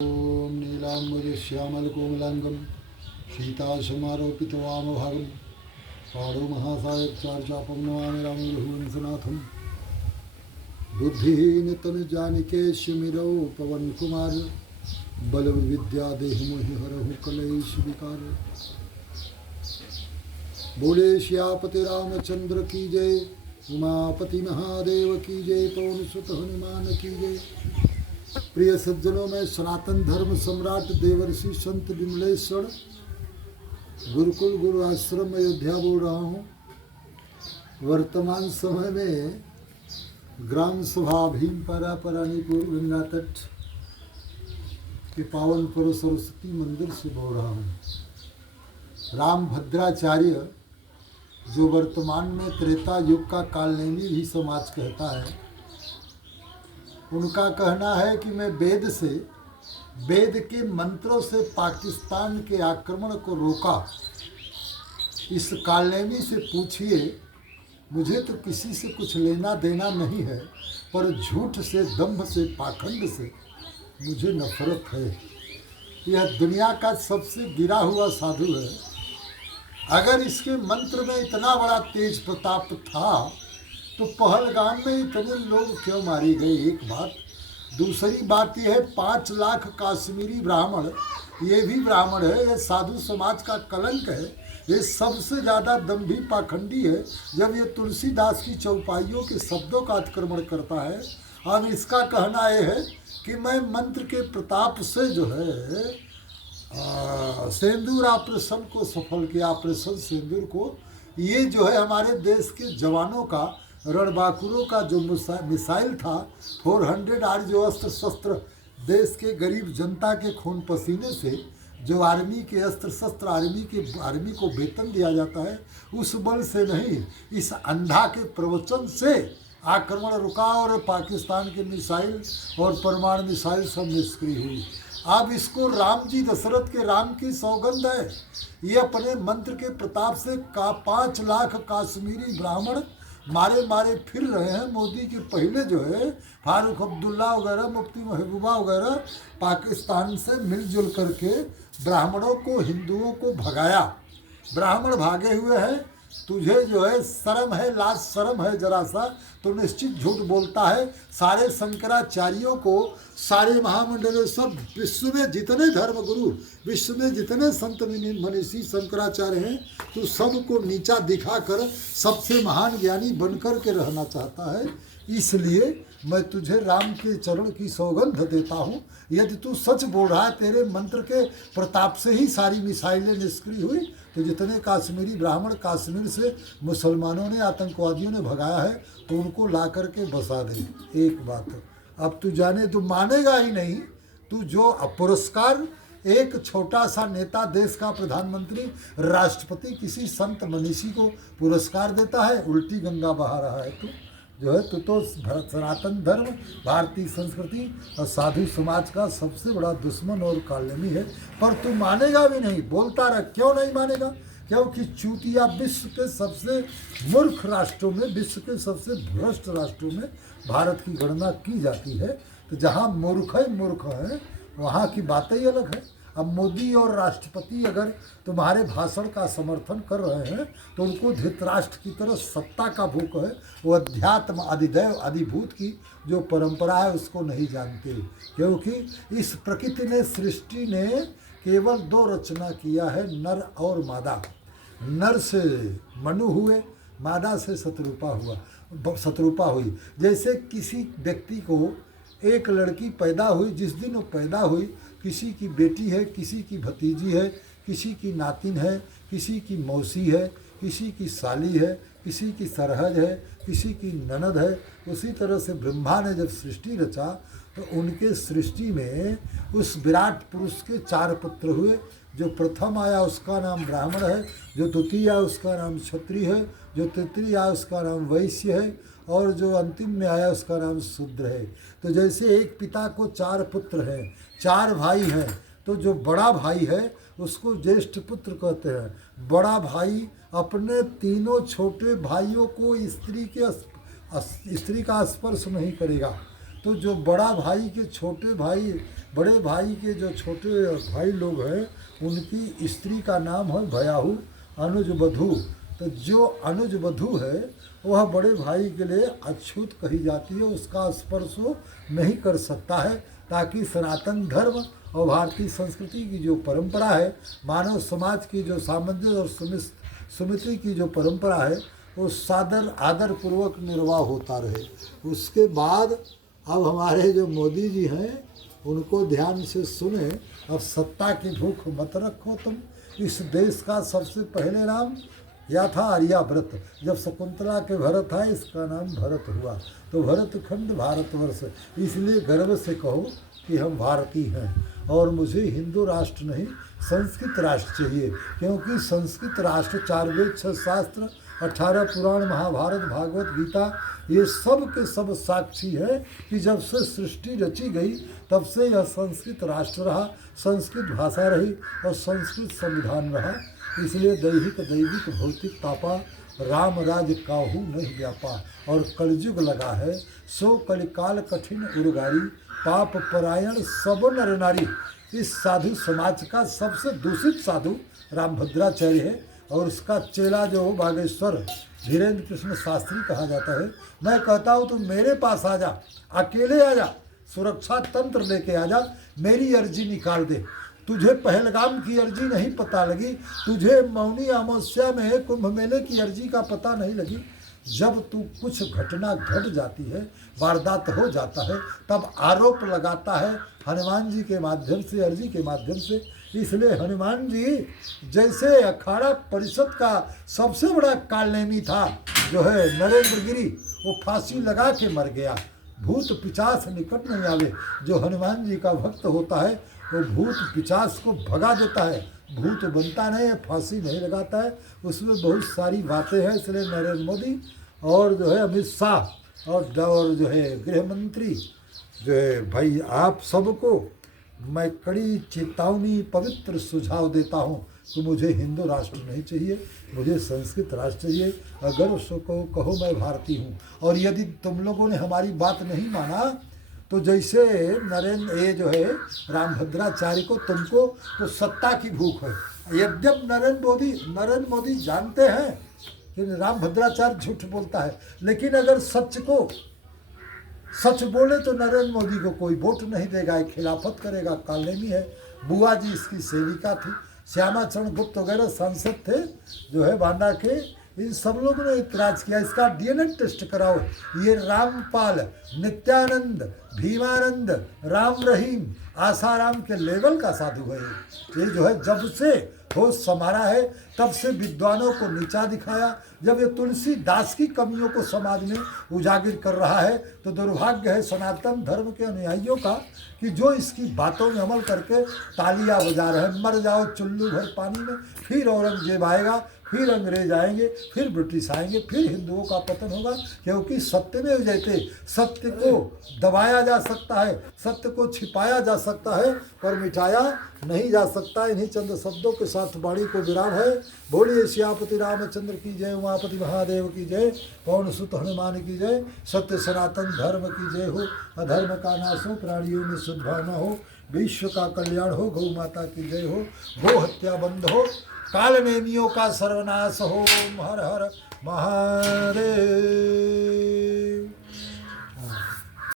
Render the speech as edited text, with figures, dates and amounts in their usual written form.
ॐ नीलाम्बुजश्यामलकोमलाङ्गं सीतासमारोपितवामभागं पाणो महासायकचार्चापं नमामि रामरघुवंशनाथं बुद्धिहीनतनुजानिकेशमिरौ पवनकुमार बलविद्या देहमोहि हरहु कलेश विकार। बोले श्यापति रामचंद्र की जय, उमापति महादेव की जय, पवन सुत हनुमान की जय। प्रिय सज्जनों में सनातन धर्म सम्राट देवर्षि संत विमलेश्वर गुरुकुल गुरु आश्रम अयोध्या बोल रहा हूँ। वर्तमान समय में ग्राम सभा भीमपारा परानीपुर गंगा तट के पावन पुर सरस्वती मंदिर से बोल रहा हूँ। राम भद्राचार्य जो वर्तमान में त्रेता युग का कालनेमी भी समाज कहता है, उनका कहना है कि मैं वेद के मंत्रों से पाकिस्तान के आक्रमण को रोका। इस कालनेमी से पूछिए, मुझे तो किसी से कुछ लेना देना नहीं है, पर झूठ से, दंभ से, पाखंड से मुझे नफरत है। यह दुनिया का सबसे गिरा हुआ साधु है। अगर इसके मंत्र में इतना बड़ा तेज प्रताप था तो पहलगाम में इतने लोग क्यों मारे गए? एक बात। दूसरी बात यह है, 5 लाख काश्मीरी ब्राह्मण, ये भी ब्राह्मण है, ये साधु समाज का कलंक है, ये सबसे ज़्यादा दंभी पाखंडी है जब ये तुलसीदास की चौपाइयों के शब्दों का अतिक्रमण करता है। अब इसका कहना यह है कि मैं मंत्र के प्रताप से जो है सिंदूर ऑपरेशन को सफल किया, ऑपरेशन सिंदूर को। ये जो है हमारे देश के जवानों का, रणबांकुरों का जो मिसाइल था 400 आज जो अस्त्र शस्त्र देश के गरीब जनता के खून पसीने से जो आर्मी के अस्त्र शस्त्र आर्मी को वेतन दिया जाता है, उस बल से नहीं, इस अंधा के प्रवचन से आक्रमण रुका और पाकिस्तान के मिसाइल और परमाणु मिसाइल सब निष्क्रिय हुई। अब इसको राम जी दशरथ के राम की सौगंध है। ये अपने मंत्र के प्रताप से 5 लाख काश्मीरी ब्राह्मण मारे फिर रहे हैं। मोदी के पहले जो है फारूक अब्दुल्ला वगैरह, मुफ्ती महबूबा वगैरह पाकिस्तान से मिलजुल करके ब्राह्मणों को, हिंदुओं को भगाया। ब्राह्मण भागे हुए हैं। तुझे जो है शर्म है, लाज शर्म है जरा सा, तो निश्चित झूठ बोलता है। सारे शंकराचार्यों को, सारे महामंडलों, सब विश्व में जितने धर्मगुरु, विश्व में जितने संत मनीषी शंकराचार्य हैं, तो सबको नीचा दिखाकर सबसे महान ज्ञानी बनकर के रहना चाहता है। इसलिए मैं तुझे राम के चरण की सौगंध देता हूँ। यदि तू सच बोल रहा है, तेरे मंत्र के प्रताप से ही सारी मिसाइलें निष्क्रिय हुई, तो जितने काश्मीरी ब्राह्मण कश्मीर से मुसलमानों ने, आतंकवादियों ने भगाया है, तो उनको ला करके बसा दे। एक बात। अब तू जाने, तू मानेगा ही नहीं। तू जो पुरस्कार एक छोटा सा नेता, देश का प्रधानमंत्री, राष्ट्रपति किसी संत मनीषी को पुरस्कार देता है, उल्टी गंगा बहा रहा है। तू जो है, तू तो सनातन धर्म, भारतीय संस्कृति और साधु समाज का सबसे बड़ा दुश्मन और कालनेमी है। पर तू मानेगा भी नहीं, बोलता रह। क्यों नहीं मानेगा? क्योंकि चूतिया विश्व के सबसे मूर्ख राष्ट्रों में, विश्व के सबसे भ्रष्ट राष्ट्रों में भारत की गणना की जाती है। तो जहाँ मूर्ख है वहाँ की बातें ही अलग है। अब मोदी और राष्ट्रपति अगर तुम्हारे भाषण का समर्थन कर रहे हैं, तो उनको धृतराष्ट्र की तरह सत्ता का भूख है। वो अध्यात्म, अधिदैव, अधिभूत की जो परंपरा है उसको नहीं जानते। क्योंकि इस प्रकृति ने, सृष्टि ने केवल 2 रचना किया है, नर और मादा। नर से मनु हुए, मादा से शतरूपा हुई। जैसे किसी व्यक्ति को एक लड़की पैदा हुई, जिस दिन वो पैदा हुई, किसी की बेटी है, किसी की भतीजी है, किसी की नातिन है, किसी की मौसी है, किसी की साली है, किसी की सरहद है, किसी की ननद है। उसी तरह से ब्रह्मा ने जब सृष्टि रचा, तो उनके सृष्टि में उस विराट पुरुष के 4 पुत्र हुए। जो प्रथम आया उसका नाम ब्राह्मण है, जो द्वितीय आया उसका नाम क्षत्रिय है, जो तृतीय आया उसका नाम वैश्य है, और जो अंतिम में आया उसका नाम शूद्र है। तो जैसे एक पिता को 4 पुत्र हैं, 4 भाई हैं, तो जो बड़ा भाई है उसको ज्येष्ठ पुत्र कहते हैं। बड़ा भाई अपने तीनों छोटे भाइयों को स्त्री का स्पर्श नहीं करेगा। तो जो बड़ा भाई के छोटे भाई, बड़े भाई के जो छोटे भाई लोग हैं, उनकी स्त्री का नाम है भयाहू अनुज वधू। तो जो अनुज वधू है वह बड़े भाई के लिए अछूत कही जाती है, उसका स्पर्श वो नहीं कर सकता है, ताकि सनातन धर्म और भारतीय संस्कृति की जो परंपरा है, मानव समाज की जो सामंजस्य और सुमिति की जो परंपरा है, वो सादर आदर पूर्वक निर्वाह होता रहे। उसके बाद अब हमारे जो मोदी जी हैं उनको ध्यान से सुने। अब सत्ता की भूख मत रखो तुम। इस देश का सबसे पहले नाम या था आर्याव्रत। जब शकुंतला के भरत आए इसका नाम भरत हुआ, तो भरतखंड भारतवर्ष। इसलिए गर्व से कहो कि हम भारतीय हैं। और मुझे हिंदू राष्ट्र नहीं, संस्कृत राष्ट्र चाहिए, क्योंकि संस्कृत राष्ट्र 4 वेद 6 शास्त्र 18 पुराण महाभारत भागवत गीता ये सब के सब साक्षी है कि जब से सृष्टि रची गई तब से यह संस्कृत राष्ट्र रहा, संस्कृत भाषा रही और संस्कृत संविधान रहा। इसलिए दैहिक दैविक भौतिक तापा राम राज काहू नहीं व्यापा। और कलयुग लगा है सो कलिकाल कठिन उर्गारी, पाप परायण सब नर नारी। इस साधु समाज का सबसे दूषित साधु रामभद्राचार्य है, और उसका चेला जो बागेश्वर धीरेन्द्र कृष्ण शास्त्री कहा जाता है। मैं कहता हूँ तुम मेरे पास आ जा, अकेले आ जा, सुरक्षा तंत्र लेके आ जा, मेरी अर्जी निकाल दे। तुझे पहलगाम की अर्जी नहीं पता लगी, तुझे मौनी अमावस्या में कुंभ मेले की अर्जी का पता नहीं लगी। जब तू कुछ घटना घट जाती है, वारदात हो जाता है, तब आरोप लगाता है हनुमान जी के माध्यम से, अर्जी के माध्यम से। इसलिए हनुमान जी जैसे अखाड़ा परिषद का सबसे बड़ा कालनेमी था जो है नरेंद्र गिरी, वो फांसी लगा के मर गया। भूत पिचास निकट नहीं आवे। जो हनुमान जी का भक्त होता है वो भूत पिचास को भगा देता है, भूत बनता नहीं है, फांसी नहीं लगाता है। उसमें बहुत सारी बातें हैं। इसलिए नरेंद्र मोदी और जो है अमित शाह और जो है गृह मंत्री जो है, भाई आप सबको मैं कड़ी चेतावनी पवित्र सुझाव देता हूँ कि मुझे हिंदू राष्ट्र नहीं चाहिए, मुझे संस्कृत राष्ट्र चाहिए। अगर उसको कहो मैं भारतीय हूँ। और यदि तुम लोगों ने हमारी बात नहीं माना तो जैसे नरेंद्र ये जो है रामभद्राचार्य को, तुमको तो सत्ता की भूख है। यद्यप नरेंद्र मोदी जानते हैं कि रामभद्राचार्य झूठ बोलता है, लेकिन अगर सच बोले तो नरेंद्र मोदी को कोई वोट नहीं देगा, खिलाफत करेगा, कालनेमी है। बुआ जी इसकी सेविका थी, श्यामाचरण गुप्त वगैरह सांसद थे जो है बांदा के। इन सब लोगों ने इतराज किया, इसका डीएनए टेस्ट कराओ। ये रामपाल, नित्यानंद, भीमानंद, राम रहीम, आसाराम के लेवल का साधु है। ये जो है जब से होश संभाला है तब से विद्वानों को नीचा दिखाया। जब ये तुलसीदास की कमियों को समाज में उजागर कर रहा है तो दुर्भाग्य है सनातन धर्म के अनुयायियों का कि जो इसकी बातों में अमल करके तालियां बजा रहे हैं। मर जाओ चुल्लू भर पानी में, फिर औरंगजेब आएगा, फिर अंग्रेज आएंगे, फिर ब्रिटिश आएंगे, फिर हिंदुओं का पतन होगा। क्योंकि सत्य में जयते, सत्य को दबाया जा सकता है, सत्य को छिपाया जा सकता है, पर मिटाया नहीं जा सकता। इन्हीं चंद शब्दों के साथ वाणी को विराम है। बोलिए सियापति रामचंद्र की जय, उमापति महादेव की जय, पवन सुत हनुमान की जय। सत्य सनातन धर्म की जय हो, अधर्म का नाश हो, प्राणियों में सद्भावना हो, विश्व का कल्याण हो, गौ माता की जय हो, गो हत्या बंद हो, कालनेमियों का सर्वनाश हो। हर हर महादेव।